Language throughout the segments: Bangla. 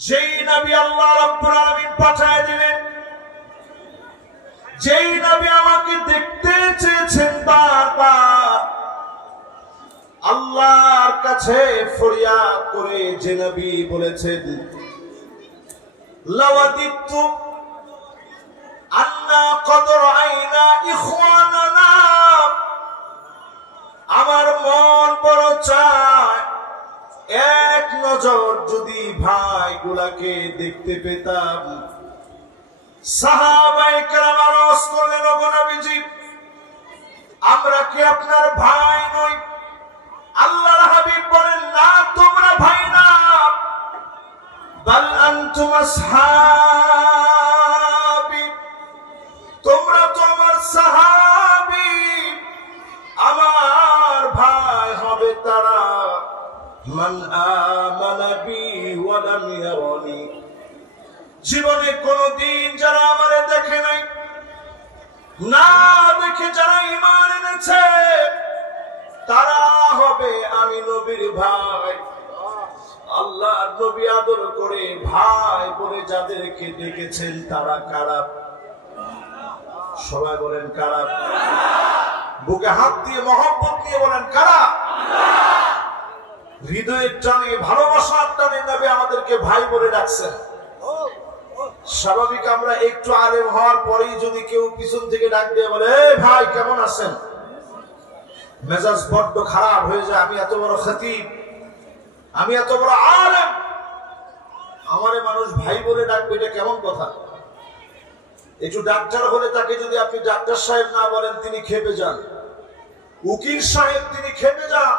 যেই নবী আল্লাহ রাব্বুল আলামিন পাঠিয়ে দিলেন, যেই নবী আমাকে দেখতে চেয়েছেন বারবার, আল্লাহর কাছে ফরিয়াদ করে যে নবী বলেছেন লাওয়াদিতু আন্না কদ রাআইনা ইখওয়ানানা, আমার মন বড় চায় এক নজর যদি ভাইগুলাকে দেখতে পেতাম। সাহাবায়ে কেরাম আরজ করলেন, ওগো নবীজি, আমরা কি আপনার ভাই নই? আল্লাহর হাবিব বলেন, না, তোমরা ভাই না, বাল আনতুম আসহাবি, তোমরা তো আমার সাহাবী। আমার ভাই হবে তারা মান আমানা বি ওয়া লাম ইয়ারানি, জীবনে কোনদিন যারা আমারে দেখে নাই, না দেখে যারা ঈমান এনেছে, তারা হবে আমি নবীর ভাই। আল্লাহ নবী আদর করে ভাই বলে যাদেরকে ডেকেছেন তারা কারা? সবাই বলেন কারা? বুকে হাত দিয়ে মহব্বত নিয়ে বলেন কারা? হৃদয়ের টানে, ভালোবাসার টানে নবী আমাদেরকে ভাই বলে ডাকছেন। স্বাভাবিক আমরা একটু আলেম হওয়ার পরেই যদি কেউ পিছন থেকে ডাক দিয়ে বলে, এই ভাই কেমন আছেন, মেজাজ বড্ড খারাপ হয়ে যায়। আমি এত বড় খতিব, আমি এত বড় আলেম, আমারে মানুষ ভাই বলে ডাকবে, এটা কেমন কথা? একটু ডাক্তার হলে তাকে যদি আপনি ডাক্তার সাহেব না বলেন, তিনি খেপে যান। উকিল সাহেব, তিনি খেপে যান।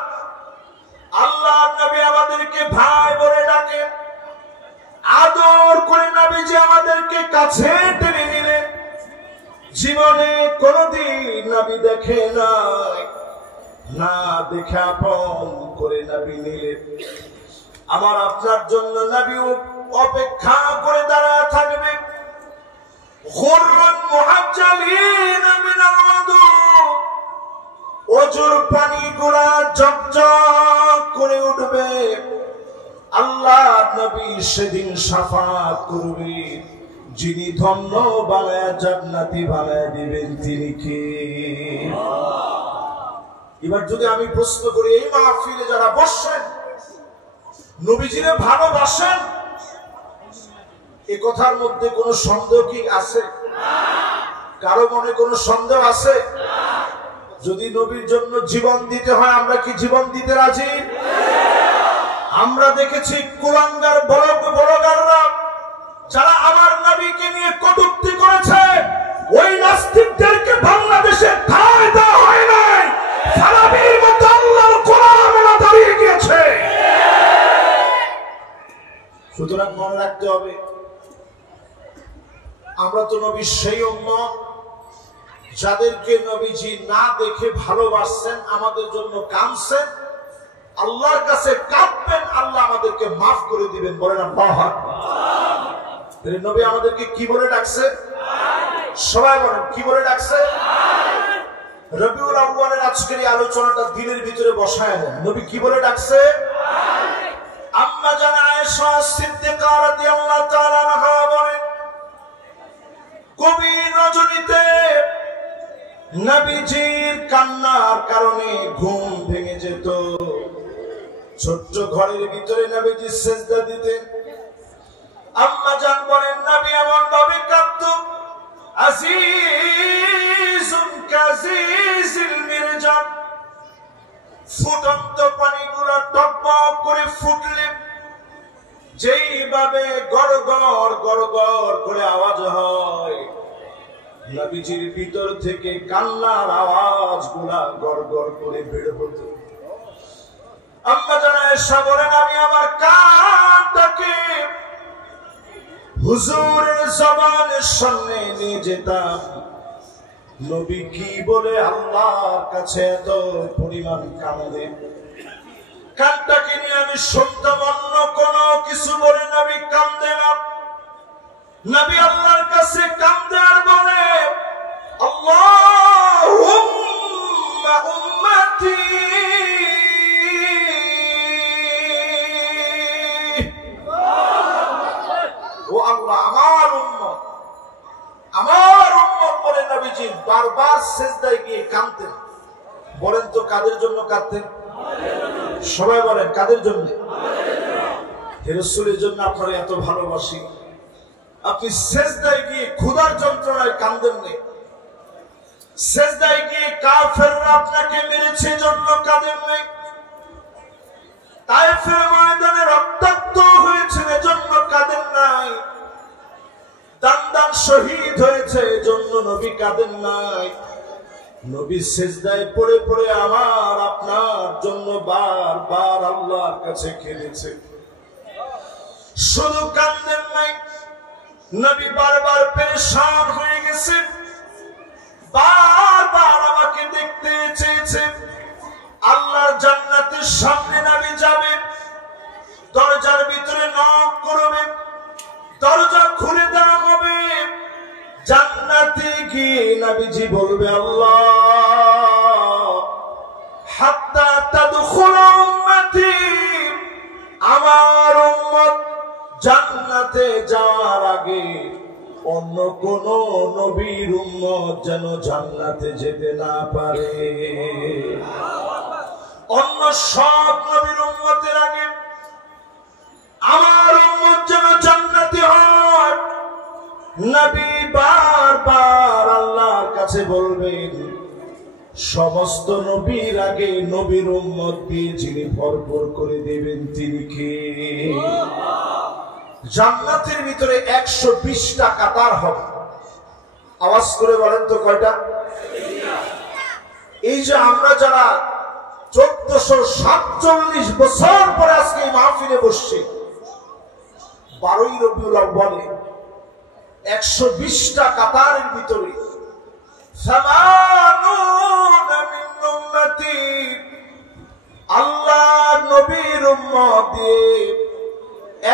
আল্লাহ নবী আমাদেরকে ভাই বলে ডাকে, আদর করে নবীজি আমাদেরকে কাছে টেনে নিলেন। জীবনে কোনদিন নবী দেখে নাই, না দেখে আপন করে নবী নিলেন। আমার আপনার জন্য নবী অপেক্ষা করে দাঁড়ায় থাকবে। গুররান মুহাজ্জালিন মিনাল ওযু, ওযুর পানিগুলা ঝকঝক করে উঠবে। আল্লাহ নবী সেদিন শাফাত করবে। যিনি ধন্য বানায়া জান্নাতি বানায়া দিবেন তিনি কে? এবার যদি আমি প্রশ্ন করি, এই মাহফিলে যারা বসছেন নবীজিরে ভালোবাসেন, এ কথার মধ্যে কোনো সন্দেহ কি আছে? কারো মনে কোনো সন্দেহ আছে? যদি নবীর জন্য জীবন দিতে হয়, আমরা কি জীবন দিতে রাজি? আমরা দেখেছি কুলাঙ্গার বড়গাররা যারা আমার নবীকে নিয়ে কটূক্তি করেছে, ওই নাস্তিকদেরকে বাংলাদেশে ঠাঁই দেওয়া হয় নাই। ফারাবীর মতো আল্লাহর কোরআন দাঁড়িয়ে গিয়েছে। সুতরাং মনে রাখতে হবে, আমরা তো নবীর সেই উম্মত যাদেরকে নবীজি না দেখে ভালোবাসছেন, আমাদের জন্য কাঁদছেন, আল্লাহর কাছে কাঁদবেন, আল্লাহ আমাদেরকে মাফ করে দিবেন। বলেন আল্লাহু আকবার। নবী আমাদেরকে কি বলে ডাকছে? সবাই বলেন কি বলে ডাকছে? রবিউল আউয়ালের আজকের এই আলোচনাটা দিনের ভিতরে বসায় দেন। নবী কি বলে ডাকছে? আম্মা জান আয়েশা সিদ্দিকা রাদিয়াল্লাহু তাআলা আনহা বলেন, গভীর রজনীতে নবীজির কান্নার কারণে ঘুম ভেঙে যেত। ছোট্ট ঘরের ভিতরে নবীজি সিজদা দিতেন। আম্মা জান বলেন, নবী এমন ভাবে কাঁদতেন, আজিজুন কাজিজিল মিরজান, ফুটন্ত পানিগুলো টপটপ করে ফুটলে যেইভাবে গড়গড় গড়গড় করে আওয়াজ হয়, নবীজির ভিতর থেকে কান্নার আওয়াজগুলা গড়গড় করে বের হতো। আম্মা জান আয়েশা বলেন, আমি আমার কানটাকে হুজুরের জবানের সামনে নিয়ে যেতাম, নবী কি বলে আল্লাহর কাছে এত পরিমাণ কাঁদে। কানটাকে নিয়ে আমি শুনতাম, অন্য কোনো কিছু বলে নবী কাঁদে না। নবী আল্লাহর কাছে কাঁদে আর বলে, আল্লাহুম্মা উম্মতি, উম্মতুল্লাহ, আমার উম্মত বলে নবীজি বারবার সিজদায় গিয়ে কাঁদতেন। বলেন তো কাদের জন্য কাঁদতেন? সবাই বলেন কাদের জন্য? রাসূলের জন্য আপনারা এত ভালোবাসি, আপনি সিজদায় গিয়ে ক্ষুধার যন্ত্রণায় কাঁদেন না, সিজদায় গিয়ে কাফেররা আপনাকে মেরেছে জন্য কাঁদেন না, তায়েফের ময়দানে রক্তাক্ত হয়েছেন এজন্য কাঁদেন নাই, দান শহীদ হয়েছে এজন্য নবী কাঁদেন নাই। নবী সিজদায় পড়ে পড়ে আমার আপনার জন্য বারবার আল্লাহর কাছে কেঁদেছে, শুধু কাঁদেন নাই, নবী বারবার পেরেশান হয়ে গেছে, বারবার আমাকে দেখতে চেয়েছে। আল্লাহর জান্নাতের সামনে নবী যাবে, দরজার ভিতরে নক করবে, দরজা খুলে দেওয়া হবে, জান্নাতে গিয়ে নবীজি বলবে আল্লাহ হাত্তা তাদখুল উম্মতি, আমার উম্মত জান্নাতে যাওয়ার আগে অন্য কোন নবীর উম্মত যেন জান্নাতে যেতে না পারে। অন্য সব নবীর উম্মতের আগে আমার উম্মত যেন জান্নাতি হয়। নবী বারবার আল্লাহর কাছে বলবেন, সমস্ত নবীর আগে নবীর উম্মত দিয়ে যিনি ভরপুর করে দেবেন তিনি কে? জান্নাতের ভিতরে 120টা কাতার হবে। আওয়াজ করে বলেন তো কয়টা? এই যে আমরা যারা 1447 বছর পরে আজকে এই মাহফিলে বসছি, 12ই রবিউল আউয়ালে 120টা কাতারের ভিতরে আল্লাহ নবীর উম্মত দিয়ে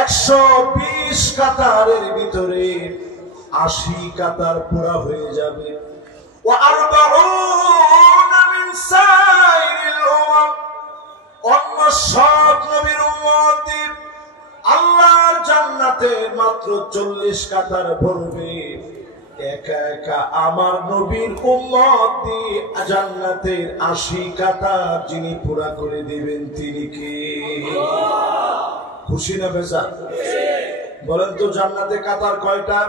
120 কাতারের ভিতরে 80 কাতার পুরা হয়ে যাবে। অন্য সব নবীর উম্মত আল্লাহর জান্নাতে মাত্র 40 কাতার ভরবে। একা একা আমার নবীর উম্মত দিয়ে জান্নাতের 80 কাতার যিনি পুরা করে দিবেন তিনি কে? খুশি না বেজার? বলেন তো জান্নাতে কাতার কয়টা?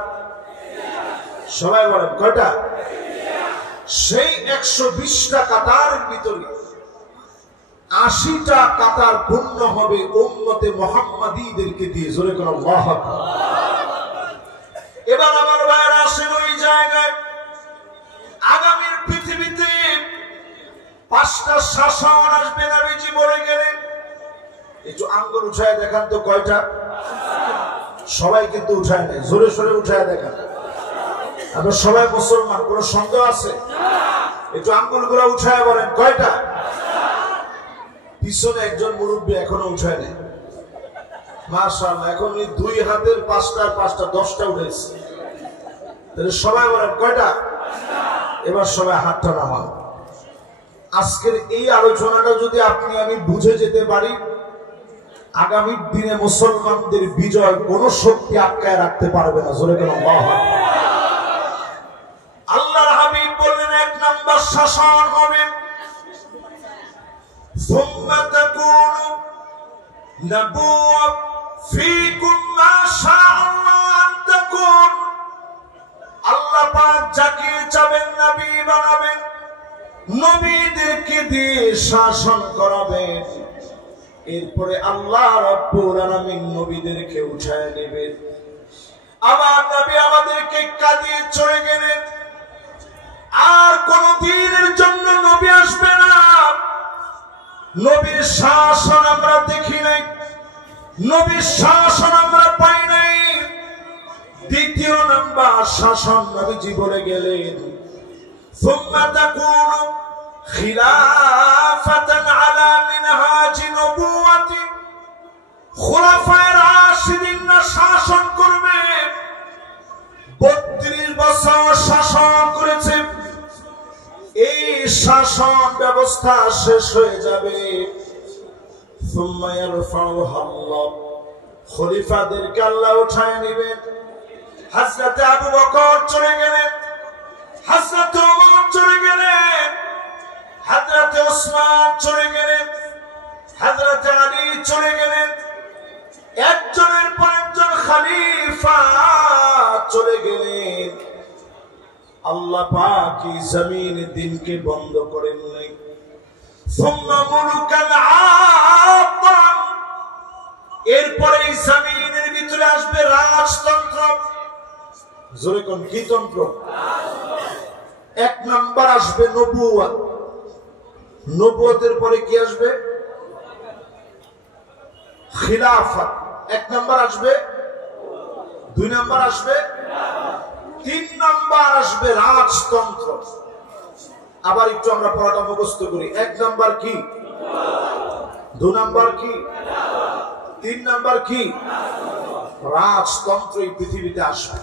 সবাই বলেন কয়টা? সেই 120টা কাতারের ভিতরে 80টা কাতার পূর্ণ হবে উম্মতে মুহাম্মাদীদেরকে দিয়ে। জোরে করে আল্লাহু আকবার। এবার আমার ভাইরা আসেন ওই জায়গায়, আগামীর পৃথিবীতে 5টা শাসন আসবে নবীজি বলে গেলেন। একটু আঙ্গুল উঠায় দেখান তো কয়টা? সবাই কিন্তু উঠায় নেই, জোরে সোরে উঠায় দেখান। আপনার সবাই মুসলমান, কোন সন্দেহ আছে? একটু আঙ্গুল গুলা উঠায় বলেন কয়টা? পিছনে একজন মুরব্বী এখনো উঠায় নেই, মাশাআল্লাহ। এখন 2 হাতের 5টা 10টা উঠেছে। তাহলে সবাই বলেন কয়টা? এবার সবাই হাতটা নামান। আজকের এই আলোচনাটা যদি আপনি আমি বুঝে যেতে পারি, আগামী দিনে মুসলমানদের বিজয় কোন শক্তি আটকায় রাখতে পারবে না। জোরে কেন আল্লাহু আকবার। আল্লাহর হাবিব বললেন 1 নাম্বার শাসন হবে সুম্মা তাকুনু নাবুওয়া ফীকুম মা শাআল্লাহু আন তাকুন। আল্লাহ পাক যাকে চাবেন নবী বানাবেন, নবীদেরকে দিয়ে শাসন করাবেন। এরপরে আল্লাহ রাব্বুল আলামিন নবীদেরকে উঠায় নেবেন। আমার নবী আমাদেরকে কাঁদিয়ে চলে গেলেন, আর কোন দিনের জন্য নবী আসবে না। নবীর শাসন আমরা দেখি নাই, নবীর শাসন আমরা পাই নাই। দ্বিতীয় নাম্বার শাসন নবীজি বলে গেলেন, সুম্মা তাকুনু খিলাফাতান আলা মিনহাজি নবুওয়াতি। খুলাফায়ে রাশিদিনরা শাসন করবে। 32 বছর শাসন করেছে, এই শাসন ব্যবস্থা শেষ হয়ে যাবে। সুম্মা ইয়ারফাউহা আল্লাহ, খলিফাদেরকে আল্লাহ উঠায় নেবেন। হযরত আবু বকর চলে গেলেন, হযরত ওমর চলে গেলেন, হযরত ওসমান চলে গেলেন, হযরত আলী চলে গেলেন, একজনের পর একজন খলিফা চলে গেলেন। আল্লাহ পাক এই জমিনে দিনকে বন্ধ করেন নাই। সুম্মা মুলুকান আতান, এরপরে এই জমিনের ভিতরে আসবে রাজতন্ত্র। জোরে কোন কি তন্ত্র? এক নাম্বার আসবে নবুয়ত। নবুয়তের পরে কি আসবে? খিলাফত। এক নাম্বার আসবে, দুই নাম্বার আসবে, তিন নাম্বার আসবে রাজতন্ত্র। আবার একটু আমরা পড়াটা মুখস্থ করি। এক নাম্বার কি? দুই নাম্বার কি? তিন নাম্বার কি? রাজতন্ত্র এই পৃথিবীতে আসবে।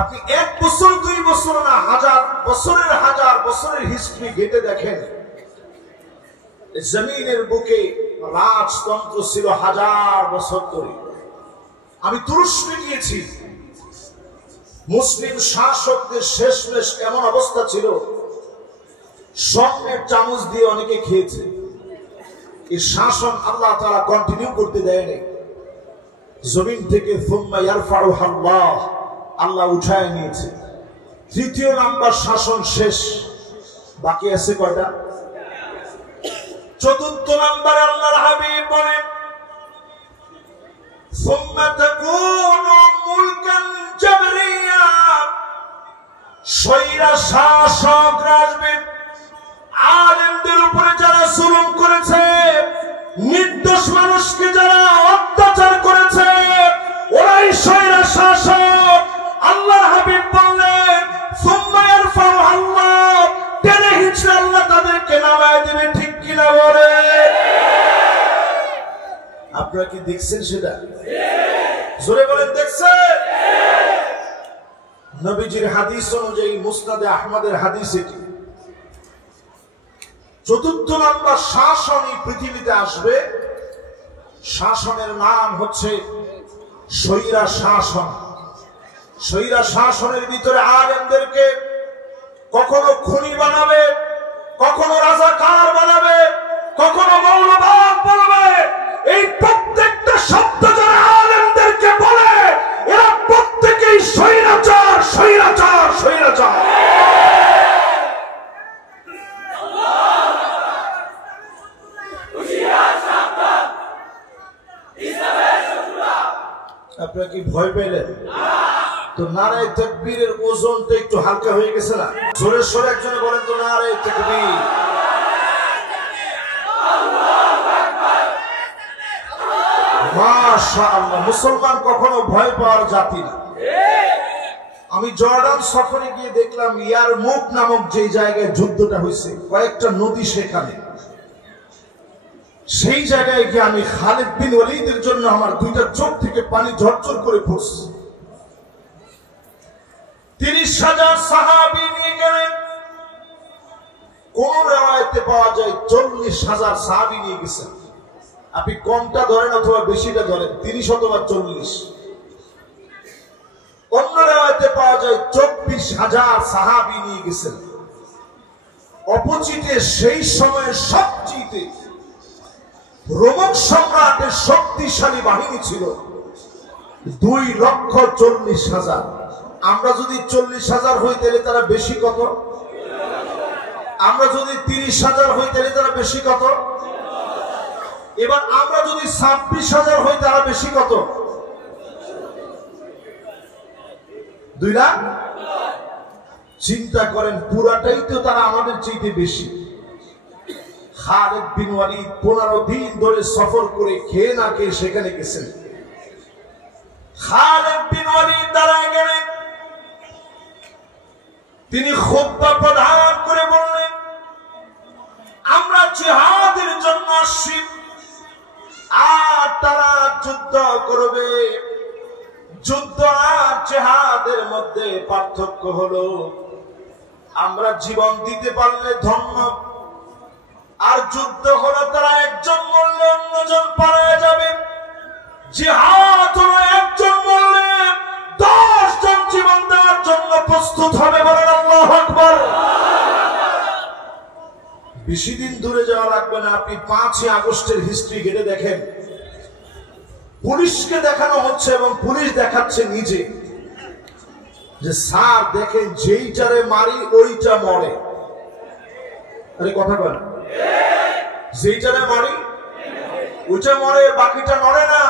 আপনি এক বছর, দুই বছর না, হাজার বছরের হিস্ট্রি ঘেটে দেখেন, জমিনের বুকে রাজতন্ত্র ছিল হাজার বছর ধরে। আমি তুরস্কে গিয়েছি, মুসলিম শাসকদের শেষমেশ এমন অবস্থা ছিল, স্বর্ণের চামচ দিয়ে অনেকে খেয়েছে। এই শাসন আল্লাহ তাআলা কন্টিনিউ করতে দেয়নি। জমিন থেকে সুম্মা ইয়ারফাউহা আল্লাহ, আল্লাহ উঠায় নিয়েছে। তৃতীয় নাম্বার শাসন শেষ, বাকি আছে কয়টা? চতুর্থ নাম্বার আল্লাহর হাবিব বলেন সুম্মা তাকুনু মুলকান জাবরিয়া, স্বৈরা শাসক আসবে। আলেমদের উপরে যারা জুলুম করেছে, নির্দোষ মানুষকে যারা অত্যাচার করেছে, ওরাই স্বৈরা শাসক। আল্লাহর হাবিব বললেন সুম্মা ইয়ারফাউহা আল্লাহ, টেনে হিঁচড়ে আল্লাহ তাদেরকে নামায় দেবে। ঠিক কিনা বলে? আপনারা কি দেখছেন সেটা? জোরে বলেন, দেখছেন? নবীজির হাদিস অনুযায়ী, মুসনাদে আহমদের হাদিস এটি। চতুর্থ নাম্বার শাসন এই পৃথিবীতে আসবে। শাসনের নাম হচ্ছে স্বৈরা শাসন। স্বৈরা শাসনের ভিতরে আলেমদেরকে কখনো খুনি বানাবে, কখনো রাজাকার বানাবে, কখনো মৌলবাদ বলবে। এই প্রত্যেকটা শব্দ যারা আলেমদেরকে বলে, এরা প্রত্যেকেই স্বৈরাচার, স্বৈরাচার, স্বৈরাচার। আপনারা কি ভয় পেলেন? তো নারায়ে তাকবীরের ওজনটা একটু হালকা হয়ে গেছে না? জোরে সোরে একজনে বলেন তো নারায়ে তাকবীর। মাশাআল্লাহ। মুসলমান কখনো ভয় পাওয়ার জাতি না। আমি জর্ডান সফরে গিয়ে দেখলাম ইয়ারমুক নামক যে জায়গায় যুদ্ধটা হয়েছে, কয়েকটা নদী সেখানে। সেই জায়গায় গিয়ে আমি খালিদ বিন ওয়ালিদের জন্য আমার দুইটা চোখ থেকে পানি ঝরঝর করে পড়ছে। 30,000 সাহাবী নিয়ে গেলেন। কোন রিওয়ায়াতে পাওয়া যায় 40,000 সাহাবী নিয়ে গেছেন। আপনি কমটা ধরেন অথবা বেশিটা ধরেন, 30 অথবা 40। অন্য রিওয়ায়াতে পাওয়া যায় 24,000 সাহাবী নিয়ে গেছেন। অপোজিটে সেই সময়ের সবচেয়ে রোমান সম্রাটের শক্তিশালী বাহিনী ছিল 2,40,000। আমরা যদি 40,000 হই তাহলে তারা বেশি কত? আমরা যদি 30,000 হই তাহলে তারা বেশি কত? এবার আমরা যদি 26,000 হই তারা বেশি কত? 2 লাখ। চিন্তা করেন, পুরাটাই তো তারা আমাদের চাইতে বেশি। খালিদ বিন ওয়ালিদ 15 দিন ধরে সফর করে খেয়ে না খেয়ে সেখানে গেছেন। খালিদ বিন ওয়ালিদ দাঁড়ায় গেলেন। তিনি খুতবা প্রদান করে বললেন, আমরা জিহাদের জন্য আসছি, আর তারা যুদ্ধ করবে। যুদ্ধ আর জিহাদের মধ্যে পার্থক্য হলো, আমরা জীবন দিতে পারলে ধন্য, আর যুদ্ধ হলো তারা একজন মরলে অন্যজন পালিয়ে যাবে। জিহাদ হলো একজন মরলে বেশি দিন দূরে যাওয়া লাগবে না, আপনি 5ই আগস্টের হিস্ট্রি ঘেটে দেখেন। পুলিশকে দেখানো হচ্ছে এবং পুলিশ দেখাচ্ছে নিজে যে স্যার দেখেন যেইটারে মারি ওইটা মরে। আরে কথা বল, যেইটারে মারি ওইটা মরে, বাকিটা মরে না।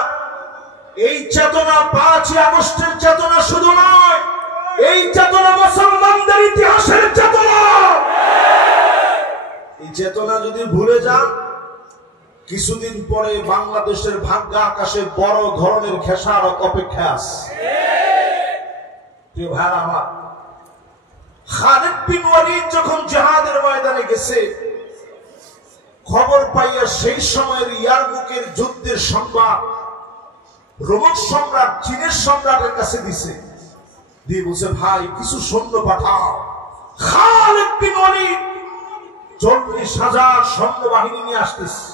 এই চেতনা 5ই আগস্টের চেতনা শুধু নয়, এই চেতনা মুসলমানদের ইতিহাসের চেতনা। এই চেতনা যদি ভুলে যান, কিছুদিন পরে বাংলাদেশের ভাগ্য আকাশে বড় ধরনের খেসারত অপেক্ষা আছে। প্রিয় ভাইরা আমার, খালিদ বিন ওয়ালিদ যখন জিহাদের ময়দানে গেছে, খবর পাইয়া সেই সময়ের ইয়ারমুকের যুদ্ধের সংবাদ রোমান সম্রাট চীনের সম্রাটের কাছে দিছে। দিয়ে বলছে, ভাই কিছু সৈন্য পাঠাও। খালিদ বিন ওয়ালিদ 40,000 সৈন্য বাহিনী নিয়ে আসতেছে।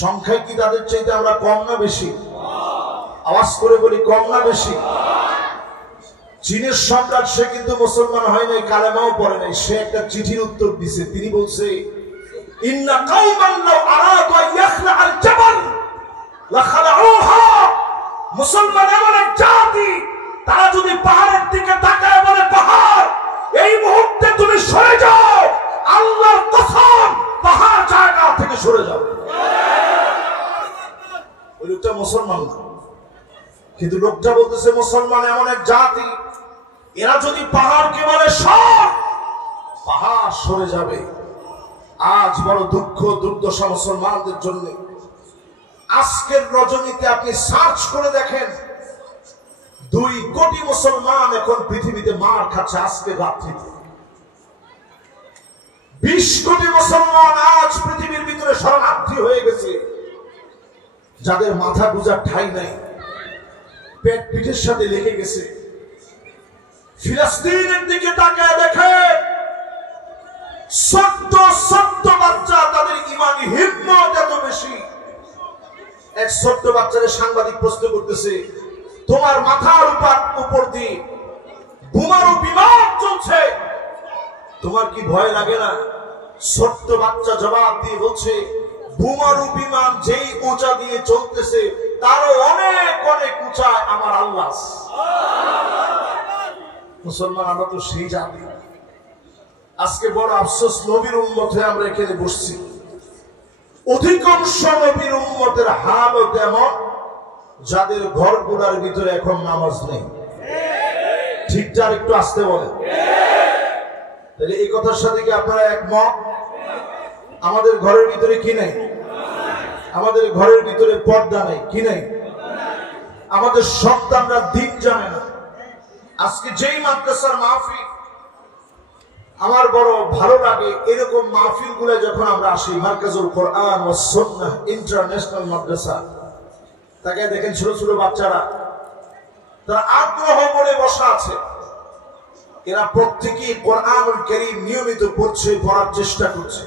সংখ্যায় কি তাদের চাইতে আমরা কম না বেশি? আওয়াজ করে বলি, কম না বেশি? চীনের সম্রাট সে কিন্তু মুসলমান হয় নাই, কালেমাও পড়ে নাই। সে একটা চিঠির উত্তর দিছে। তিনি বলছে, ইন্না কাওমান লাউ আরাদু ইয়াখলা আল জাবাল লাখালাউহা। মুসলমান এমন এক জাতি, তারা যদি পাহাড়ের দিকে তাকায় বলে, পাহাড় এই মুহূর্তে তুমি সরে যাও, আল্লাহর কসম পাহাড় জায়গা থেকে সরে যাও। ওই লোকটা মুসলমান না, কিন্তু লোকটা বলতেছে মুসলমান এমন এক জাতি, এরা যদি পাহাড়কে বলে সর, পাহাড় সরে যাবে। আজ বড় দুঃখ দুর্দশা মুসলমানদের জন্য। আজকের রজনীতে আপনি সার্চ করে দেখেন, 2 কোটি মুসলমান এখন পৃথিবীতে মার খাচ্ছে। আজকের রাত্রিতে 20 কোটি মুসলমান আজ পৃথিবীর ভিতরে শরণার্থী হয়ে গেছে, যাদের মাথা গুজার ঠাঁই নাই, পেট পিঠের সাথে লেগে গেছে। ফিলিস্তিনের দিকে তাকায় দেখে, ছোট্ট বাচ্চা, তাদের ইমানি হিম্মত এত বেশি। এক ছোট্ট বাচ্চারে সাংবাদিক প্রশ্ন করতেছে, তোমার মাথার উপর দিয়ে বোমারু বিমান চলছে, তোমার কি ভয় লাগে না? ছোট্ট বাচ্চা জবাব দিয়ে বলছে, বোমারু বিমান যেই উঁচা দিয়ে চলতেছে, তারও অনেক অনেক উঁচায় আমার আল্লাহ। মুসলমান আমরা তো সেই জাতি। আজকে বড় আফসোস, নবীর উম্মত হয়ে আমরা এখানে বসছি। অধিকাংশ নবীর উম্মতের হালও তেমন, যাদের ঘরগুলার ভিতরে এখন নামাজ নেই। ঠিকঠাক একটু আসতে বলে। তাহলে এই কথার সাথে কি আপনারা একমত? আমাদের ঘরের ভিতরে কি নেই? আমাদের ঘরের ভিতরে পর্দা নেই, কি নেই? আমাদের সন্তানরা দিন জানে না। আজকে যেই মাদ্রাসার মাহফিল, আমার বড় ভালো লাগে এরকম মাহফিল গুলো যখন আমরা আসি। মার্কাজুল কোরআন ওয়াস সুন্নাহ ইন্টারন্যাশনাল মাদ্রাসা, তাকে দেখেন ছোট ছোট বাচ্চারা, তারা আগ্রহ করে বসা আছে। এরা প্রত্যেকেই কোরআনুল কারীম নিয়মিত পড়ছে, পড়ার চেষ্টা করছে।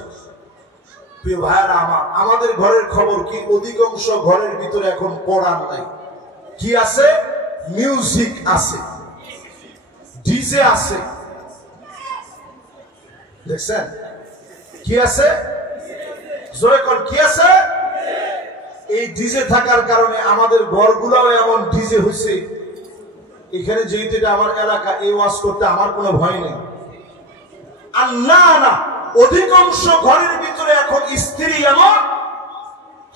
প্রিয় ভাইরা আমার, আমাদের ঘরের খবর কি? অধিকাংশ ঘরের ভিতরে এখন কোরআন নাই। কি আছে? মিউজিক আছে, ডিজে আছে। দেখছেন কি আছে? জোরে কোন কি আছে? এই ডিজে থাকার কারণে আমাদের ঘরগুলোও এমন ডিজে হয়েছে। এখানে যেহেতু এটা আমার এলাকা, এই ওয়াজ করতে আমার কোনো ভয় নেই। আর না, অধিকাংশ ঘরের ভিতরে এখন স্ত্রী এমন,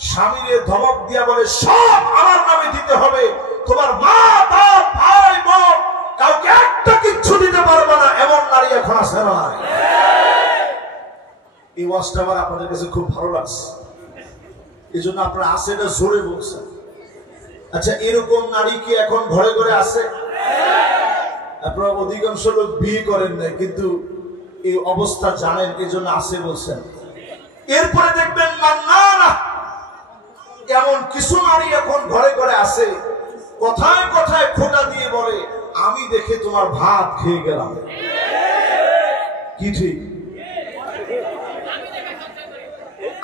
স্বামীরে ধমক দিয়া বলে, সব আমার নামে দিতে হবে, তোমার মা বাপ ভাই বোন কাউকে একটা কিচ্ছু দিতে পারবে না, এমন নারী এখন আছে না? এই ওয়াজটা আমার আপনাদের কাছে খুব ভালো লাগছে, এই জন্য আপনারা আছে এটা জোরে বলছেন। আচ্ছা, এরকম নারী কি এখন ঘরে ঘরে আছে? আপনারা অধিকাংশ লোক বিয়ে করেন নাই, কিন্তু এই অবস্থা জানেন, এই জন্য আছে বলছেন। এরপরে দেখবেন না, এমন কিছু নারী এখন ঘরে ঘরে আছে, কথায় কথায় খোঁটা দিয়ে বলে, আমি দেখে তোমার ভাত খেয়ে গেলাম। কি ঠিক?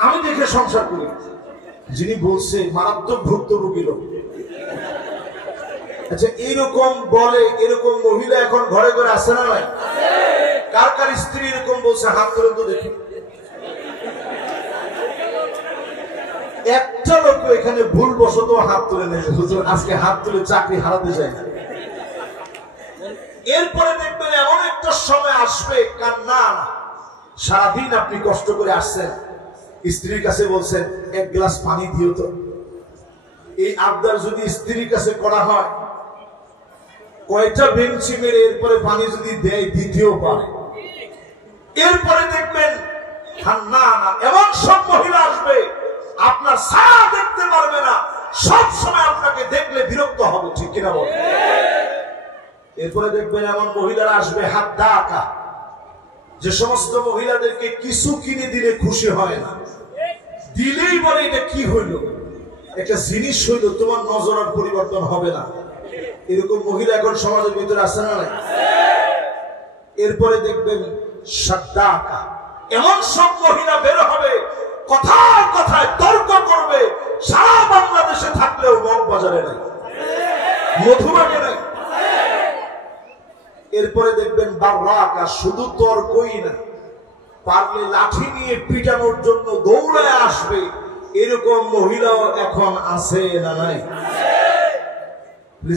আমি দেখে সংসার করি। যিনি বলছে মারাত্মক ভুক্তভোগী লোক। আচ্ছা, এইরকম বলে, এরকম মহিলা এখন ঘরে ঘরে আসে না নাই? কার কার স্ত্রী এরকম বলছে? হাত তুলে তো দেখি। একটা লোক এখানে ভুলবশত হাত তুলে নেবে, হুজুর আজকে হাত তুলে চাকরি হারাতে যায় না। এরপরে দেখবেন এমন একটা সময় আসবে, কান্না, সারাদিন আপনি কষ্ট করে আসছেন, স্ত্রীর কাছে বলছেন এক গ্লাস পানি দিও তো। এই আবদার যদি স্ত্রীর কাছে করা হয়, কয়টা বেঞ্চি মেরে এরপরে পানি যদি দেয় দিতেও পারে। এরপরে দেখবেন কান্না, এমন সব মহিলা আসবে আপনার ছায়া দেখতে পারবে না, সব সময় আপনাকে দেখলে বিরক্ত হবে, ঠিক কিনা বল? এরপরে দেখবেন এমন মহিলারা আসবে হাত ডাকা, যে সমস্ত মহিলাদেরকে কিছু কিনে দিলে খুশি হয় না, দিলেই বলে এটা কি হইল, একটা জিনিস হইল, তোমার নজর আর পরিবর্তন হবে না। এরকম মহিলা এখন সমাজের ভিতরে আছে না নাই? এরপরে দেখবেন সাদ্দাকা, এমন সব মহিলা বের হবে কথায় কথায় তর্ক করবে, সারা বাংলাদেশে থাকলেও মগবাজারে নাই, মধুবাগে নাই। এরপরে দেখবেন বাররাকা, শুধু তর্কই না, পারলে লাঠি নিয়ে পিটানোর জন্য দৌড়ায় আসবে, এরকম মহিলাও এখন আছে না নাই?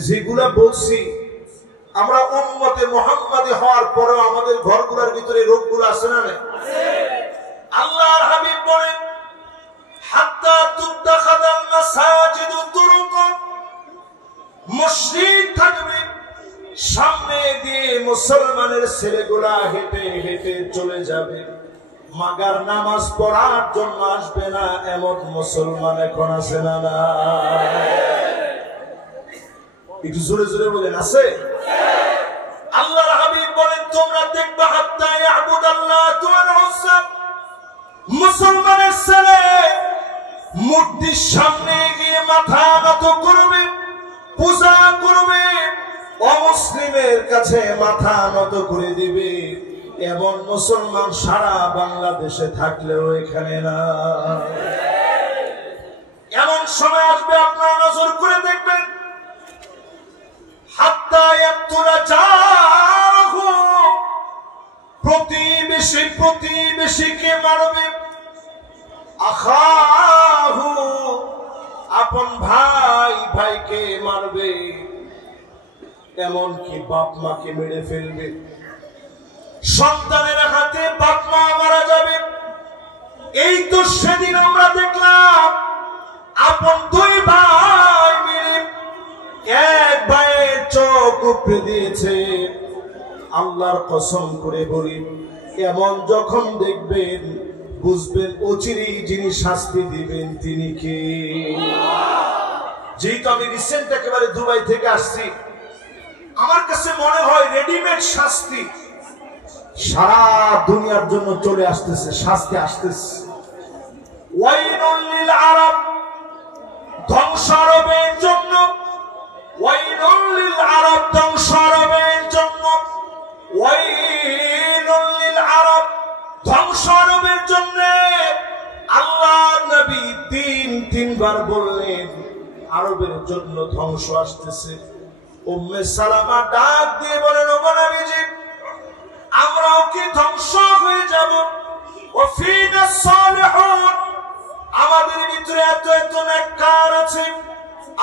যেগুলা বলছি আমরা উম্মতে মুহাম্মাদী হওয়ার পরেও আমাদের ঘরগুলোর ভিতরে রোগগুলো আছে না নাই? আল্লাহর হাবিব বলেন হাত্তা তুত্তাখাদাল মাসাজিদু তুরুকান, মসজিদ থাকবে, সামনে দিয়ে মুসলমানের ছেলেগুলা হেঁটে হেঁটে চলে যাবে, মাগার নামাজ পড়ার জন্য আসবে না, এমন মুসলমান এখন আছে না না? একটু জোরে জোরে বলেন আছে? আল্লাহর হাবিব বলেন তোমরা দেখবে হাত্তা ইয়াবুদাল্লাহ ওয়াল উজ্জা, মুসলমানের ছেলে মূর্তির সামনে গিয়ে মাথা নত করবে, পূজা করবে, অমুসলিমের কাছে মাথা নত করে দিবে, এমন মুসলমান সারা বাংলাদেশে থাকলেও এখানে না। এমন সময় আসবে আপনারা নজর করে দেখবেন হাত্তা ইয়াকতুলা জারহু, প্রতিবেশী প্রতিবেশীকে মারবে, আখাহু, আপন ভাই ভাইকে মারবে, এমনকি বাপ মাকে মেরে ফেলবে, সন্তানের হাতে বাপ মা মারা যাবে। এই তো সেদিন আমরা দেখলাম আপন দুই ভাই মিলে এক ভাইয়ের চোখ উপড়ে দিয়েছে। আল্লাহর কসম করে বলি, এমন যখন দেখবেন বুঝবেন অচিরেই যিনি শাস্তি দিবেন তিনি কে। যেহেতু আমি রিসেন্ট একেবারে দুবাই থেকে আসছি, আমার কাছে মনে হয় রেডিমেড শাস্তি সারা দুনিয়ার জন্য চলে আসতেছে, শাস্তি আসতেছে। ওয়াইনুল লিল আরব, ধ্বংস আরবের জন্য, ওয়াইনুল লিল আরব, ধ্বংস আরবের জন্য, ওয়াইনুল লিল আরব, ধ্বংস আরবের জন্য। আল্লাহ নবী তিনবার বললেন আরবের জন্য ধ্বংস আসতেছে। উম্মে সালামা ডাক দিয়ে বলেন, ওগো নবীজি, আমরাও কি ধ্বংস হয়ে যাব? ওয়াফিনা সালিহুন, আমাদের ভিতরে এত এত নেককার আছে,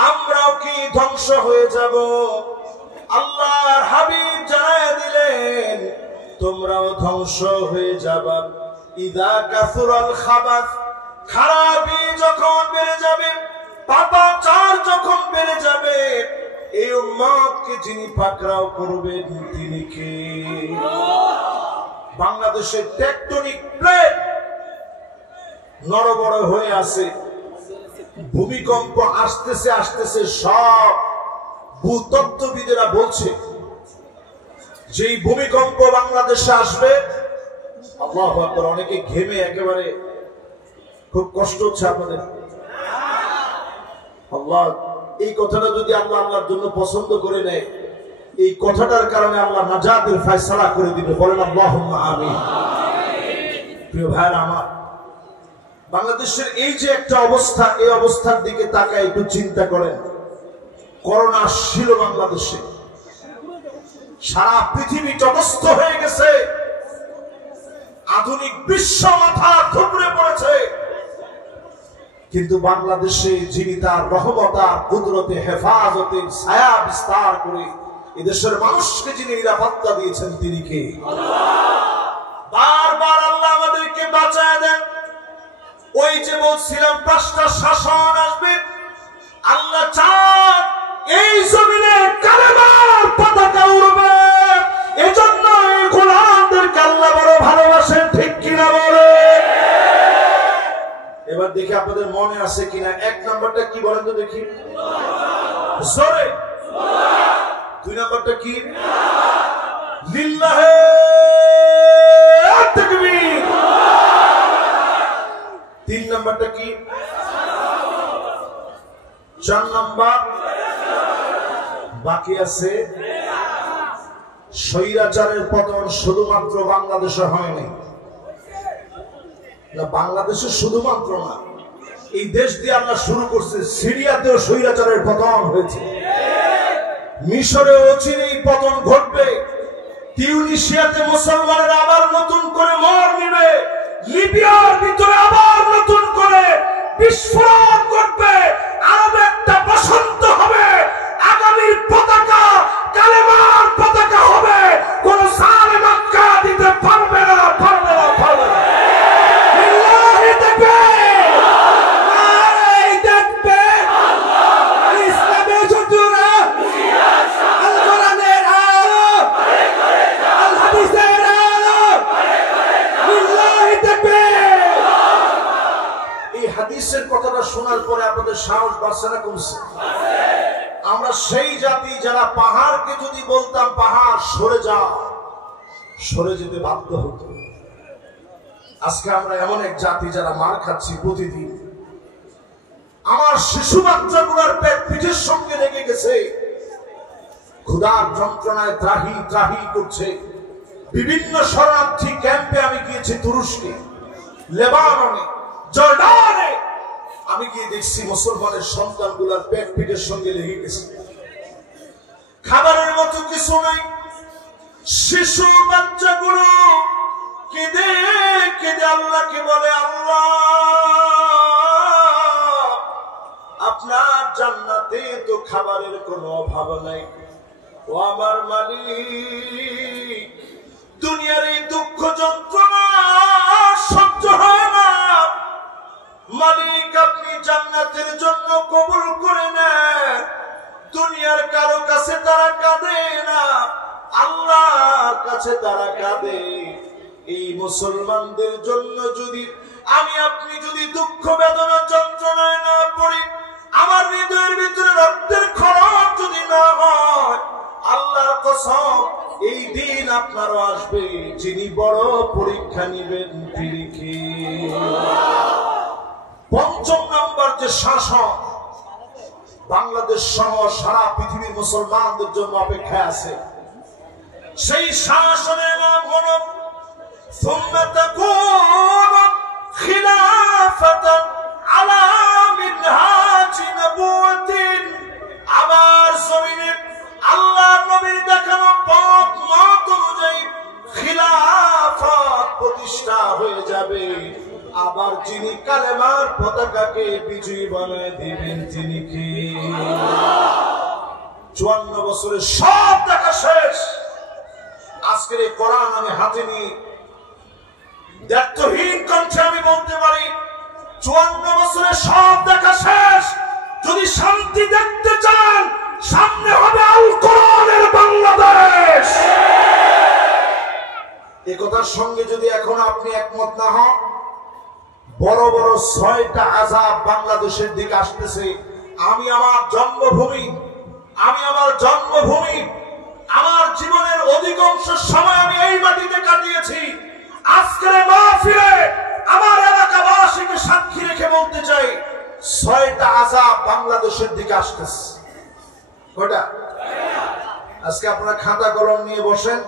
আমরাও কি ধ্বংস হয়ে যাব? আল্লাহর হাবিব জানায় দিলেন তোমরাও ধ্বংস হয়ে যাবা। ইদা কাসুরাল খাবাস, খারাপি যখন বেড়ে যাবে, পাপাচার যখন বেড়ে যাবে, এই উম্মতকে যিনি পাকড়াও করবেন তিনি কে? বাংলাদেশের টেকটনিক প্লেট নড়বড় হয়ে আছে, ভূমিকম্প আসতেছে আসতেছে। সব ভূতত্ত্ববিদেরা বলছে যে ভূমিকম্প বাংলাদেশে আসবে, আল্লাহু আকবার, অনেকে ঘেমে একেবারে খুব কষ্ট হচ্ছে আপনাদের। আল্লাহ এই কথাটা যদি আল্লাহ আল্লাহর জন্য পছন্দ করে নেয়, এই কথাটার কারণে আল্লাহ নাজাতের ফয়সালা করে দিবে। বলেন আল্লাহুম্মা আমিন। প্রিয় ভাইরা আমার, বাংলাদেশের এই যে একটা অবস্থা, এই অবস্থার দিকে তাকায় একটু চিন্তা করেন। করোনা আসছিল বাংলাদেশে, সারা পৃথিবী তটস্থ হয়ে গেছে, আধুনিক বিশ্ব মাথা থুবড়ে পড়েছে, কিন্তু বাংলাদেশে যিনি তার রহমত আর কুদরতে হেফাজতের ছায়া বিস্তার করে এদেশের মানুষকে যিনি নিরাপত্তা দিয়েছেন তিনি কে? বারবার আল্লাহ আমাদেরকে বাঁচায় দেন। ওই যে বলছিলাম 5টা শাসন আসবে, আল্লাহ চান এই জমিনে কালেমার পতাকা উড়বে। এজন্য এই গোলামদেরকে আল্লাহ বড় ভালোবাসেন, ঠিক কিনা বলে? এবার দেখি আপনাদের মনে আছে কিনা। 1 নাম্বারটা কি বলেন তো দেখি জোরে। 2 নাম্বারটা কি? লিল্লাহে তাকবীর। 3 নাম্বারটা কি? 4 নাম্বার বাকি আছে স্বৈরাচারের পতন শুধুমাত্র বাংলাদেশে হয়নি। না, বাংলাদেশে শুধুমাত্র না, এই দেশ দিয়ে আল্লাহ শুরু করছে। সিরিয়াতেও স্বৈরাচারের পতন হয়েছে, মিশরে অচিরেই পতন ঘটবে, তিউনিসিয়াতে মুসলমানেরা আবার নতুন করে মোড় নিবে, লিবিয়ার ভিতরে আবার নতুন করে বিস্ফোরণ ঘটবে, আরবে একটা বসন্ত হবে। আগামীর পতাকা কালেমার পতাকা হবে। কোন সালে মক্কা দিতে পারবে না, পারবে না, পারবে না। লিল্লাহি তাকবীর, নারে তাকবীর। ইসলামের যুদ্ধরা আল কোরআনের আলো, আল হাদিসের আলো। লিল্লাহি তাকবীর। এই হাদিসের কথাটা শোনার পরে আপনাদের সাহস বাড়ছে না কমছে? আমরা সেই জাতি যারা পাহাড়কে যদি বলতাম পাহাড় সরে যাও, সরে যেতে বাধ্য হতো। আজকে আমরা এমন এক জাতি যারা মার খাচ্ছি প্রতিদিন। আমার শিশু বাচ্চাগুলোর পেট পিঠের সঙ্গে লেগে গেছে, ক্ষুধার যন্ত্রণায় ত্রাহি ত্রাহি করছে। বিভিন্ন শরণার্থী ক্যাম্পে আমি গিয়েছি, তুরস্কে, লেবাননে, জর্ডানে। আমি গিয়ে দেখছি মুসলমানের সন্তানগুলার পেট পিঠের সঙ্গে লেগে গেছে, খাবারের মতো কিছু নাই। শিশু বাচ্চাগুলো কেঁদে কেঁদে আল্লাহকে বলে, আল্লাহ আপনার জান্নাতে তো খাবারের কোনো অভাব নাই। ও আমার মালিক, দুনিয়ার এই দুঃখ যন্ত্রণা সহ্য হয় না। মালিক আপনি জান্নাতের জন্য কবুল করে নেন। দুনিয়ার কারো কাছে তারা কাঁদে না, আল্লাহর কাছে তারা কাঁদে। এই মুসলমানদের জন্য যদি আপনি যদি দুঃখ বেদনা যন্ত্রণায় না পড়ি, আমার হৃদয়ের ভিতরে রক্তের খরচ যদি না হয়, আল্লাহর কসম এই দিন আপনারও আসবে যিনি বড় পরীক্ষা নিবেন তিনি কে? 5ম নাম্বার যে শাসন বাংলাদেশ সহ সারা পৃথিবীর মুসলমানদের জন্য অপেক্ষায় আছে, সেই শাসনের নাম হল সুম্মা তাকুনু খিলাফাতান আলা মিনহাজি নবুওয়াতিন। আবার জমিনে আল্লাহর নবীর দেখানো পথ মত অনুযায়ী খিলাফত প্রতিষ্ঠা হয়ে যাবে। আবার যিনি কালেমার পতাকাকে বিজয়ী বানায় দিবেন তিনি কে? 54 বছরের সব দেখা শেষ। আজকের এই কোরআন আমি হাতে নিয়ে দায়িত্বহীন কণ্ঠে আমি বলতে পারি, 54 বছরের সব দেখা শেষ। যদি শান্তি দেখতে চান, সামনে হবে আল কোরআনের বাংলাদেশ। এই কথার সঙ্গে যদি এখন আপনি একমত না হন, বড় বড় 6টা আযাব বাংলাদেশের দিকে আসতেছে। আমি আমার জন্মভূমি, আমার জীবনের অধিকাংশ সময় আমি এই মাটিতে কাটিয়েছি। আজকের মাহফিলে আমার এলাকাবাসীকে সাক্ষী রেখে বলতে চাই, 6টা আযাব বাংলাদেশের দিকে আসতেছে। কয়টা? আজকে আপনারা খাতা কলম নিয়ে বসেন,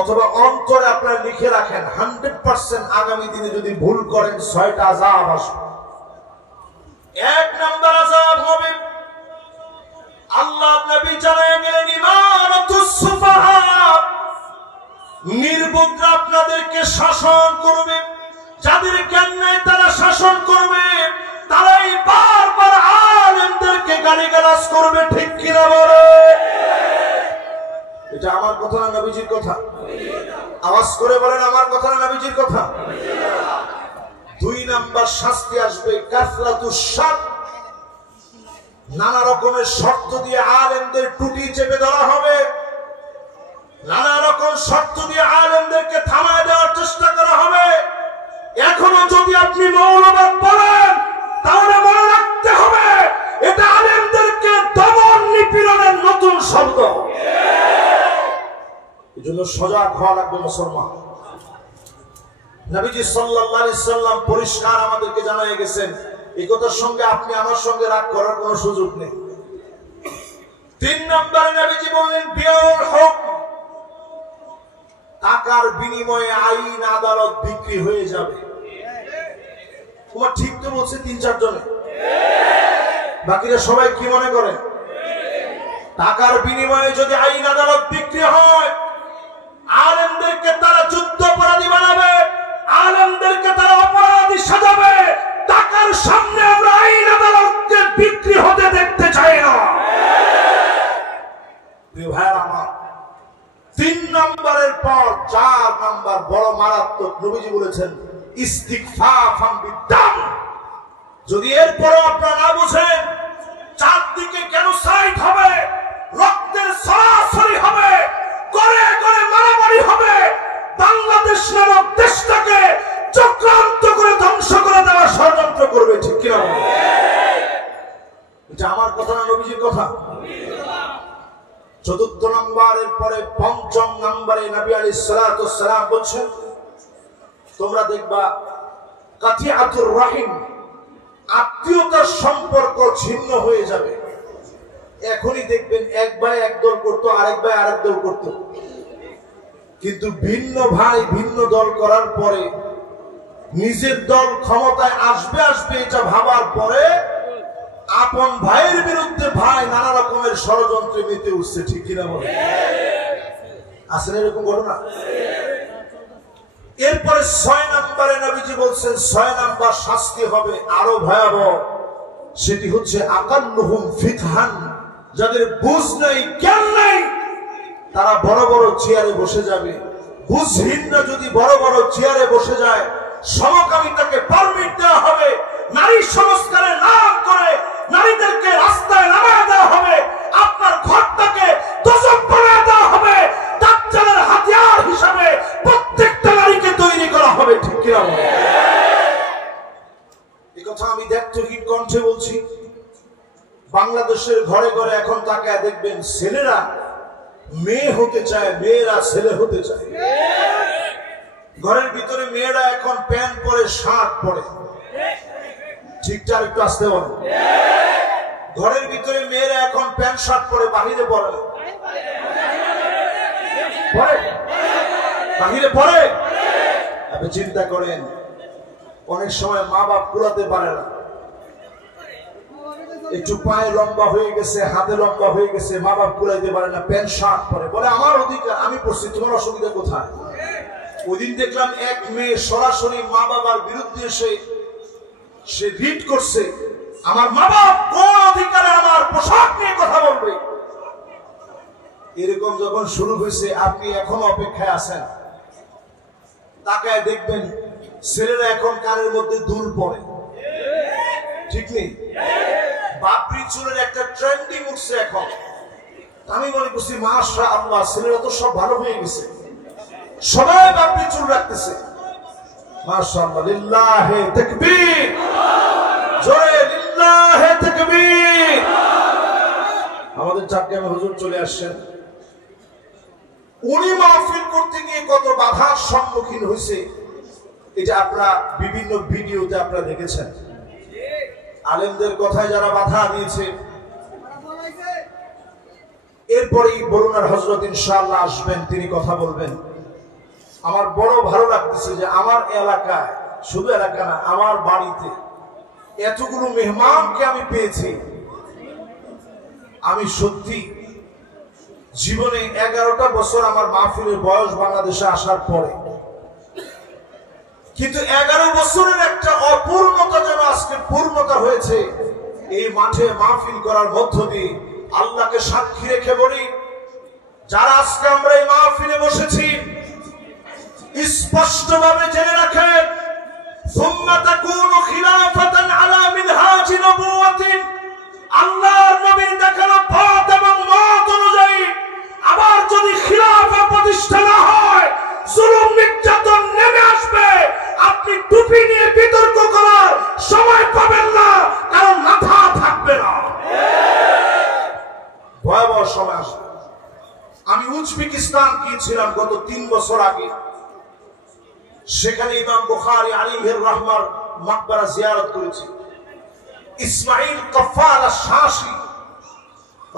অথবা অন্তরে আপনারা লিখে রাখেন, 100% আগামী দিনে যদি ভুল করেন 6টা আযাব আসবে। 1 নাম্বার আযাব হবে, আল্লাহ নবী জানায় গেলেন, ইমারাতুস সুফাহা, নির্বুদ্ধিরা আপনাদেরকে শাসন করবে। যাদের জ্ঞান নাই তারা শাসন করবে, তারাই বারবার আলেমদেরকে গালিগালাজ করবে। ঠিক কিনা বলে? এটা আমার কথা না নবীজির কথা? আওয়াজ করে বলেন আমার কথা না নবীজির কথা? 2 নাম্বার শাস্তি আসবে কাসরাতুস শাত। নানা রকমের শর্ত দিয়ে আলেমদের টুটি চেপে ধরা হবে, নানা রকম শর্ত দিয়ে আলেমদেরকে থামায় দেওয়ার চেষ্টা করা হবে। এখনো যদি আপনি মৌলবাদ বলেন, তাহলে মনে রাখতে হবে এটা আলেমদেরকে দমন নিপীড়নের নতুন শব্দ। এজন্য সজাগ হওয়া লাগবে মুসলমান। নবীজি সাল্লাল্লাহু আলাইহি সাল্লাম পরিষ্কার আমাদেরকে জানিয়ে গেছেন, এই কথার সঙ্গে আপনি আমার সঙ্গে রাগ করার কোনো সুযোগ নেই। 3 নম্বরে নবীজি বললেন বিউল হক, টাকার বিনিময়ে আইন আদালত বিক্রি হয়ে যাবে। তোমার ঠিক তো বলছে 3-4 জনে, বাকিরা সবাই কি মনে করেন? টাকার বিনিময়ে যদি আইন আদালত বিক্রি হয়, আলেমদেরকে তারা যুদ্ধাপরাধী বানাবে, আলেমদেরকে তারা অপরাধী সাজাবে। টাকার সামনে আমরা আইন আদালতকে বিক্রি হতে দেখতে চাই না। ভাইয়ের আমার, 3 নম্বরের পর 4 নম্বর বড় মারাত্মক। নবীজি বলেছেন ইস্তিগফাফান বিদ্দাম। যদি এরপরও আপনারা না বুঝেন, চারদিকে জেনোসাইড হবে, রক্তের সরাসরি হবে, করে করে মারামারি হবে, বাংলাদেশ নামক দেশটাকে চক্রান্ত করে ধ্বংস করে দেওয়ার ষড়যন্ত্র করবে। ঠিক কিনা? এটা আমার কথা না নবীজির কথা? 4 নম্বরের পরে 5ম নম্বরে নবী আলাইহিস সালাতু ওয়াস সালাম বলছেন, তোমরা দেখবা কাতিয়াতুর রাহিম, আত্মীয়তার সম্পর্ক ছিন্ন হয়ে যাবে। এখনই দেখবেন এক ভাই এক দল করতো, আরেক ভাই আরেক দল করতো, কিন্তু ভিন্ন ভাই ভিন্ন দল করার পরে নিজের দল ক্ষমতায় আসবে আসবে এটা ভাবার পরে আপন ভাইয়ের বিরুদ্ধে ভাই নানা রকমের ষড়যন্ত্রে মেতে উঠছে। ঠিক কিনা বলে? আসলে এরকম ঘটনা। এরপরে 6 নম্বরে নবীজি বলছেন 6 নম্বর শাস্তি হবে আরো ভয়াবহ। সেটি হচ্ছে আকান্নুহুম ফিকহান, যাদের বুঝ নেই জ্ঞান নেই, তারা বড় বড় চেয়ারে বসে যাবে। বুঝহীনরা যদি বড় বড় চেয়ারে বসে যায়, সমকামিতাকে পারমিট দেওয়া হবে, নারী সংস্কারের নাম করে নারীদেরকে রাস্তায় নামায় দেওয়া হবে, আপনার ঘরটাকে দোজখ বানায় দেওয়া হবে, দাজ্জালের হাতিয়ার হিসাবে প্রত্যেকটা নারীকে তৈরি করা হবে। ঠিক কিনা? এই কথা আমি দায়িত্বহীন কণ্ঠে বলছি। বাংলাদেশের ঘরে ঘরে এখন তাকায় দেখবেন ছেলেরা মেয়ে হতে চায়, মেয়েরা ছেলে হতে চায়। ঘরের ভিতরে মেয়েরা এখন প্যান্ট পরে, শার্ট পরে। ঠিকঠাক একটু আসতে বলে। ঘরের ভিতরে মেয়েরা এখন প্যান্ট শার্ট পরে, বাহিরে পরে বাহিরে পরে। আপনি চিন্তা করেন, অনেক সময় মা বাপ কুলাতে পারে না, একটু পায়ে লম্বা হয়ে গেছে, হাতে লম্বা হয়ে গেছে, মা বাপ কুলাইতে পারে না, প্যান্ট শার্ট পরে, বলে আমার অধিকার, আমি পড়ছি, তোমার অসুবিধা কোথায়? ওইদিন দেখলাম এক মেয়ে সরাসরি মা বাবার বিরুদ্ধে এসে সে রিট করছে, আমার মা বাপ কোন অধিকারে আমার পোশাক নিয়ে কথা বলবে। এরকম যখন শুরু হয়েছে, আপনি এখন অপেক্ষায় আছেন, তাকায় দেখবেন ছেলেরা এখন কানের মধ্যে দুল পড়ে। ঠিক নেই? বাবরি চুলের একটা ট্রেন্ডিং উঠছে এখন। আমি মনে করছি মাশাআল্লাহ, ছেলেরা তো সব ভালো হয়ে গেছে, সবাই বাবরি চুল রাখতেছে। মাশাআল্লাহ, লিল্লাহে তাকবীর, জোরে লিল্লাহে তাকবীর। আমাদের চট্টগ্রামে হুজুর চলে আসছেন, উনি মাহফিল করতে গিয়ে কত বাধার সম্মুখীন হয়েছে, এটা আপনারা বিভিন্ন ভিডিওতে আপনারা দেখেছেন। আলেমদের কথায় যারা বাধা দিয়েছে, এরপরেই বরুণার হযরত ইনশাআল্লাহ আসবেন, তিনি কথা বলবেন। আমার বড় ভালো লাগতেছে যে আমার এলাকায়, শুধু এলাকা না, আমার বাড়িতে এতগুলো মেহমানকে আমি পেয়েছি। আমি সত্যি জীবনে 11টা বছর আমার মাহফিলের বয়স বাংলাদেশে আসার পরে কিন্তু 11 বছরের একটা অপূর্ণতা যেন আজকে পূর্ণতা হয়েছে এই মাঠে মাহফিল করার মধ্য দিয়ে। আল্লাহকে সাক্ষী রেখে বলি, যারা আজকে আমরা এই মাহফিলে বসেছি, স্পষ্টভাবে জেনে রাখেন, সুম্মা তাকুনু খিলাফাতান আলা মিনহাজি নবুওয়াতিন, আল্লাহর নবীর দেখানো পথ এবং মত অনুযায়ী আবার যদি খিলাফা প্রতিষ্ঠা না হয়, জুলুম নির্যাতন নেমে আসবে। আপনি টুপি নিয়ে বিতর্ক করার সময় পাবেন না, কারণ মাথা থাকবে না। ভয়াবহ সময় আসবে। আমি উজবেকিস্তান গিয়েছিলাম গত 3 বছর আগে। সেখানে ইমাম বুখারী আলাইহির রহমার মাকবারা জিয়ারত করেছি। ইসমাইল কফাল আশ-শাশি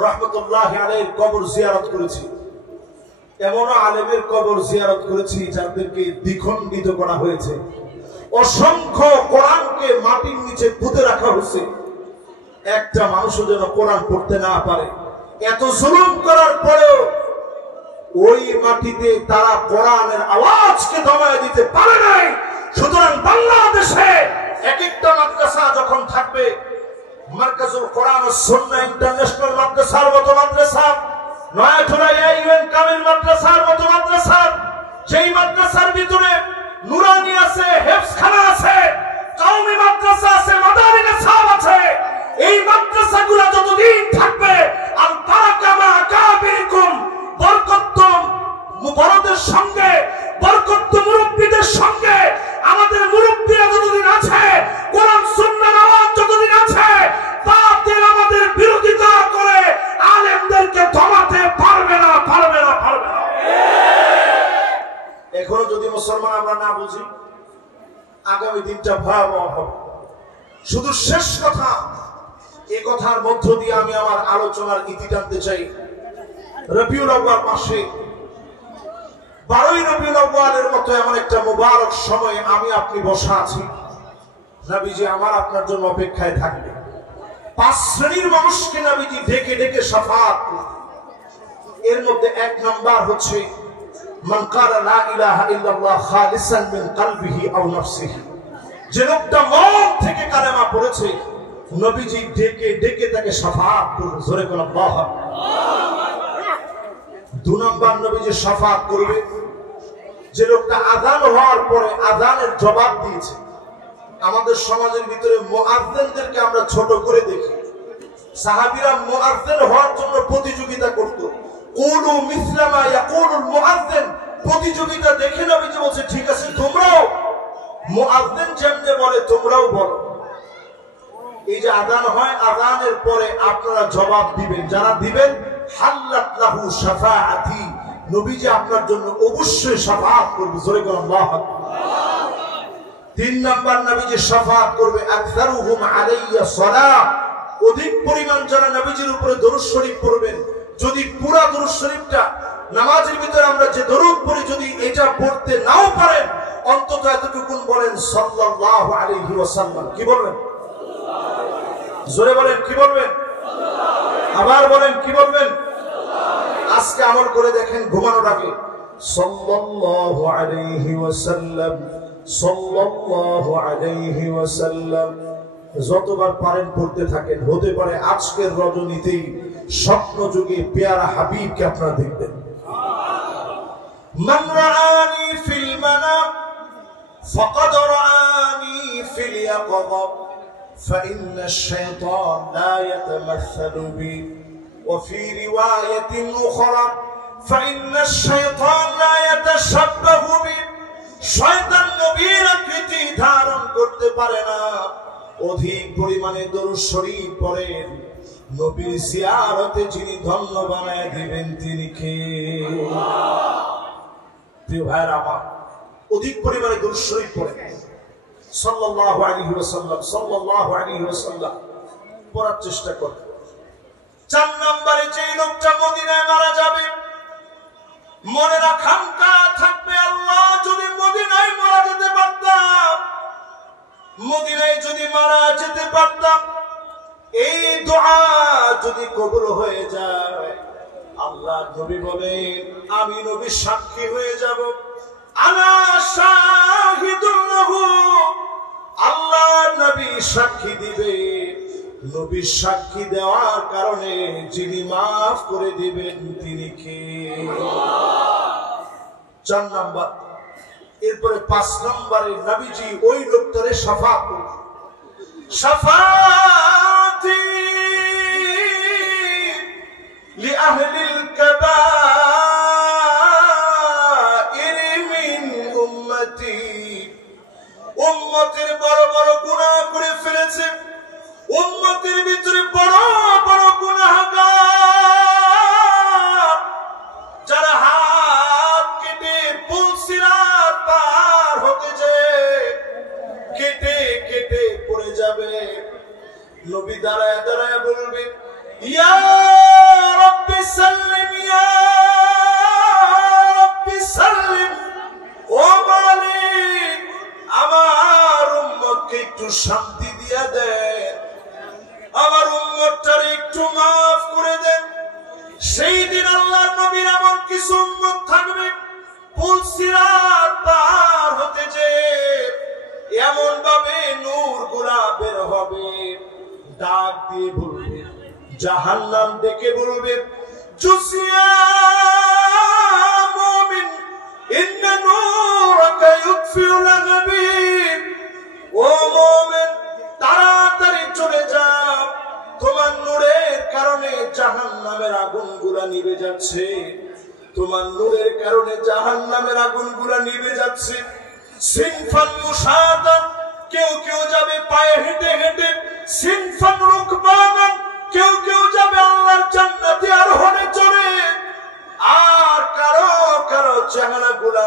রাহমাতুল্লাহি আলাইহির কবর জিয়ারত করেছি। এমন আলেমের কবর জিয়ারত করেছি যাদেরকে দ্বিখণ্ডিত করা হয়েছে। অসংখ্য কোরআনকে মাটির নিচে পুঁতে রাখা হয়েছে, একটা মানুষও যেন কোরআন পড়তে না পারে। এত জুলুম করার পরেও ওই মাটিতে তারা কোরআনের আওয়াজকে দমায় দিতে পারে নাই। সুতরাং বাংলাদেশে এক একটা মাদ্রাসা যখন থাকবে, মার্কাজুল কোরআন ও সুন্নাহ ইন্টারন্যাশনাল মাদ্রাসার মতো মাদ্রাসা, নয়াঠুরা ইউএন কামিল মাদ্রাসার মতো মাদ্রাসা, সেই মাদ্রাসার ভিতরে নুরানি আছে, হেফজখানা আছে, কওমি মাদ্রাসা আছে, মাদানী নিসাব আছে, এই মাদ্রাসাগুলো যতদিন থাকবে, আল বারাকা মা আকাবিরকুম, বরকত বড়দের সঙ্গে, বরকত মুরব্বিদের সঙ্গে। আমাদের মুরব্বিরা যতদিন আছে, কোরআন সুন্নাহর আওয়াজ যতদিন আছে, বাতিল আমাদের বিরোধিতা করে আলেমদেরকে দমাতে পারবে না, পারবে না, পারবে না। এখনো যদি মুসলমান আমরা না বুঝি, আগামী দিনটা ভয়াবহ হবে। শুধু শেষ কথা, এই কথার মধ্য দিয়ে আমি আমার আলোচনার ইতি টানতে চাই। রবিউল আউয়াল মাসে 12ই রবিউল আউয়ালের মতো এমন একটা মুবারক সময়ে আমি আপনি বসা আছি। নবীজি আমার আপনার জন্য অপেক্ষায় থাকবে। 5 শ্রেণীর মানুষকে নবীজি ডেকে ডেকে শাফাআত করবেন। এর মধ্যে 1 নাম্বার হচ্ছে মান ক্বালা লা ইলাহা ইল্লাল্লাহ খালিসান মিন কলবিহি আও নাফসিহি, যে লোকটা মন থেকে কালেমা পড়েছে, নবীজি ডেকে ডেকে তাকে শাফাআত করবেন। জোরে বলুন আল্লাহু আকবার। 2 নাম্বার নবীজি শাফাআত করবে যে লোকটা আযান হওয়ার পরে আযানের জবাব দিয়েছে। আমাদের সমাজের ভিতরে মুআজ্জিনদেরকে আমরা ছোট করে দেখি। সাহাবীরা মুআজ্জিন হওয়ার জন্য প্রতিযোগিতা করত। কুলু মিসলা মা ইয়াকুলুল মুআজ্জিন, প্রতিযোগিতা দেখে নবীজি বলছে, ঠিক আছে তোমরাও মুআজ্জিন যেমনে বলে তোমরাও বলো। এই যে আযান হয়, আযানের পরে আপনারা জবাব দিবেন। যারা দিবেন, হাল্লাত লাহু শাফাআতি, নবীজি আপনার জন্য অবশ্যই শাফাআত করবে। জোরে বলুন আল্লাহু আকবার। 3 নাম্বার নবীজি শাফাআত করবে আকসারুহুম আলাইয়া সালাত, অধিক পরিমাণ যারা নবীজির উপরে দরুদ শরীফ পড়বেন। যদি পুরা দরুদ শরীফটা নামাজের ভিতরে আমরা যে দরুদ পড়ি, যদি এটা পড়তে নাও পারেন, অন্তত এতটুকু বলেন সাল্লাল্লাহু আলাইহি ওয়াসাল্লাম। কি বলবেন? জোরে বলেন, কি বলবেন? আবার বলেন, কি বলবেন? আজকে আমল করে দেখেন, ঘুমানোর আগে সাল্লাল্লাহু আলাইহি ওয়াসাল্লাম, সাল্লাল্লাহু আলাইহি ওয়াসাল্লাম যতবার পারেন পড়তে থাকেন। হতে পারে আজকের রজনীতেই স্বপ্ন যুগে পেয়ারা হাবিবকে আপনারা দেখবেন। মান রাআনি ফিল মানাম ফাকাদ রাআনি ফিল ইয়াকযা فإن الشيطان لا يتمثل بي وفي رواية أخرى فإن الشيطان لا يتشبه بي, শয়তান নবীর আকৃতি ধারণ করতে পারে না। অধিক পরিমাণে দরুদ শরীফ পড়েন, নবীর জিয়ারতে যিনি ধন্য বানায় দিবেন তিনি কে? প্রিয় ভাইরা আমার, অধিক পরিমাণে দরুদ শরীফ পড়েন, সাল্লাল্লাহু আলাইহি ওয়াসাল্লাম, সাল্লাল্লাহু আলাইহি ওয়াসাল্লাম পড়ার চেষ্টা করেন। 4 নম্বরে যে লোকটা মদিনায় মারা যাবে, মনে রাখাঙ্কা থাকবে, আল্লাহ যদি মদিনায় মারা যেতে পারতাম, মদিনায় যদি মারা যেতে পারতাম, এই দোয়া যদি কবুল হয়ে যায়, আল্লাহ নবী বলেন আমি নবী সাক্ষী হয়ে যাব, আনা শাহিদুন লাহু, আল্লাহ নবী সাক্ষী দিবে। নবী সাক্ষী দেওয়ার কারণে যিনি মাফ করে দিবেন তিনি কে? 4 নাম্বার। এরপরে 5 নম্বরে নবীজি ওই লোকটারে শাফাত করবেন। শাফাতি লিআহলিল কাবাইর মিন উম্মতি, উম্মতের বড় বড় গুনাহ করে ফেলেছে, উম্মতের ভিতরে বড় বড় গুনাহগার যারা হাত কেটে পুলসিরাত পার হতে যায় কেটে কেটে পড়ে যাবে, নবী দাঁড়ায় দাঁড়ায় বলবে ইয়া রাব্বি সাল্লিম, ইয়া রাব্বি সাল্লিম, ও মালিক আমার উম্মতকে একটু শান্তি দিয়ে দেন, আমার উম্মতটারে একটু মাফ করে দেন। সেই দিন আল্লাহর নবীর এমন কিছু উম্মত থাকবে পুলসিরাত পার হতে যে এমন ভাবে নূর গুলা বের হবে, ডাক দিয়ে বলবে, জাহান্নাম ডেকে বলবে জুসিয়া মুমিন ইন্না নূরাকা ইউতফিউ লাগাবিব, ও মুমিন তাড়াতাড়ি চলে যাও, তোমার নূরের কারণে জাহান্নামের আগুনগুলা নিভে যাচ্ছে, তোমার নূরের কারণে জাহান্নামের আগুনগুলা নিভে যাচ্ছে। সিনফান মুশাদান, কেউ কেউ যাবে পায়ে হেঁটে হেঁটে, সিনফান রুকবানান, কেউ কেউ যাবে আল্লাহর জান্নাতে আরোহণে চড়ে, আর কারো কারো চেহারাগুলা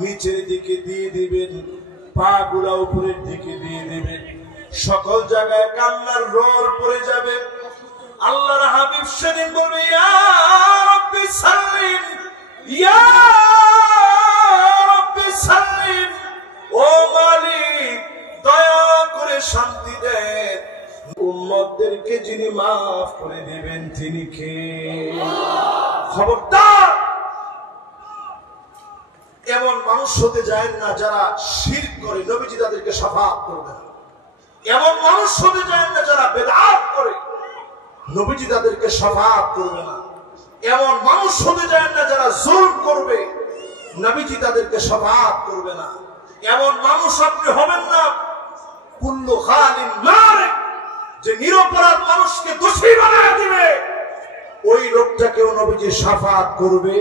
নিচের দিকে দিয়ে দিবেন, পা গুলা উপরের দিকে দিয়ে দিবেন, সকল জায়গায় কান্নার রোল পড়ে যাবে। আল্লাহর হাবিব সেদিন বলবে ইয়া রাব্বি সাল্লিম, ইয়া রাব্বি সাল্লিম, ও মালিক দয়া করে শান্তি দেন, উম্মতদেরকে যিনি মাফ করে দিবেন তিনি কে? খবরদার এমন মানুষ হতে যায় না যারা শিরক করে, নবীজি তাদেরকে শাফাআত করবেন। এমন মানুষ হতে যায় না যারা বেদাত করে, নবীজি তাদেরকে শাফাআত করবে না। এমন মানুষ হতে যায় না যারা জুলম করবে, নবীজি তাদেরকে শাফাআত করবে না। এমন মানুষ আপনি হবেন না কুল্লু খালিন মারিক, যে নিরপরাধ মানুষকে দোষী বানায় দিবে, ওই লোকটাকেও নবীজি শাফাআত করবে।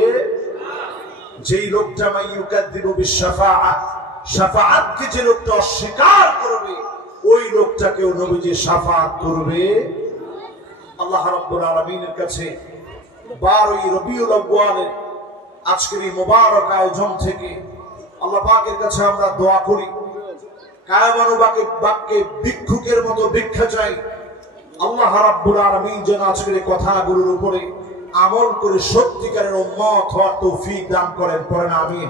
যেই লোকটা মাইয়ুকাদ্দিবু বিশ-শাফাআত, শাফাআতকে যে লোকটা অস্বীকার করবে, ওই লোকটাকেও নবীজি শাফাআত করবে। আল্লাহ রাব্বুল আলামিনের কাছে 12ই রবিউল আউয়ালের আজকের এই মোবারক আয়োজন থেকে আল্লাহ পাকের কাছে আমরা দোয়া করি, কায়মানুবাকে বাক্যে ভিক্ষুকের মতো ভিক্ষা চাই। আল্লাহ রাব্বুল আলামিন যেন আজকের এই কথাগুলোর উপরে আমল করে সত্যিকারের উম্মত হওয়ার তৌফিক দান করেন। পড়েন আমিন।